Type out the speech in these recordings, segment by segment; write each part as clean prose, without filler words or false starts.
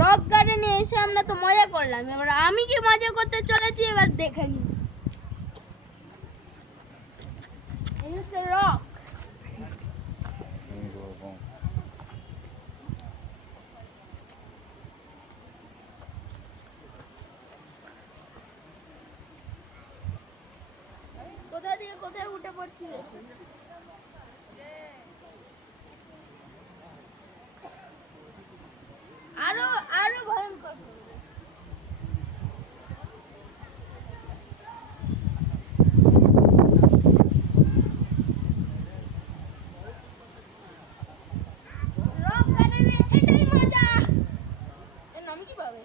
Rock গার্ডেনে এসে আমরা তো মজা করলাম, এবার আমি কি মজা করতে চলেছি এবার দেখে নিন। এই হচ্ছে রক। কোথা দিয়ে কোথায় উঠে পড়ছি দেখুন। আরো আরো ভয়ঙ্কর। রক গার্ডেনে এটাই মজা। এর নাম কি পাবে?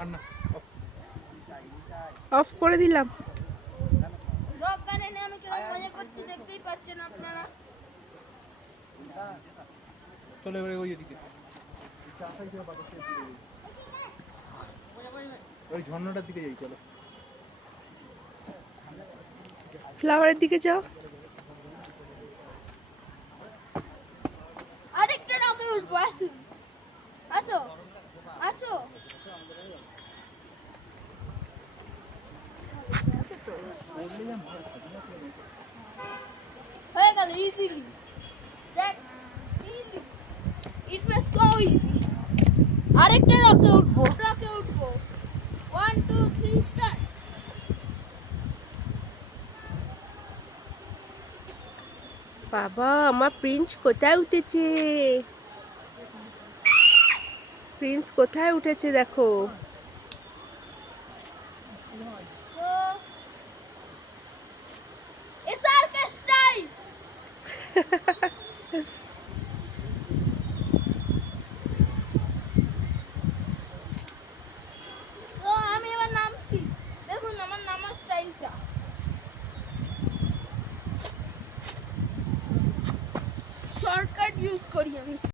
আর না অফ করে দিলাম। রক গার্ডেনে আমি কিরকম মজা করছি দেখতেই পাচ্ছেন আপনারা। চলো এবারে ওই দিকে ওই ঝর্ণাটার দিকে যাই। চলো ফ্লাওয়ারের দিকে যাও। আরেকটা রকে উঠবো, আসুন আসো আসো। হয়ে গেল easily, that's easy, it was so easy. আরেকটা রকে উঠবো, 1 2 3 স্টার্ট। বাবা, আমার প্রিন্স কোথায় উঠেছে? প্রিন্স কোথায় উঠেছে দেখো। তো এ সার্কাস টাইম। তো আমি এবার নামছি, দেখুন আমার নামার স্টাইলটা। শর্টকাট ইউজ করি আমি।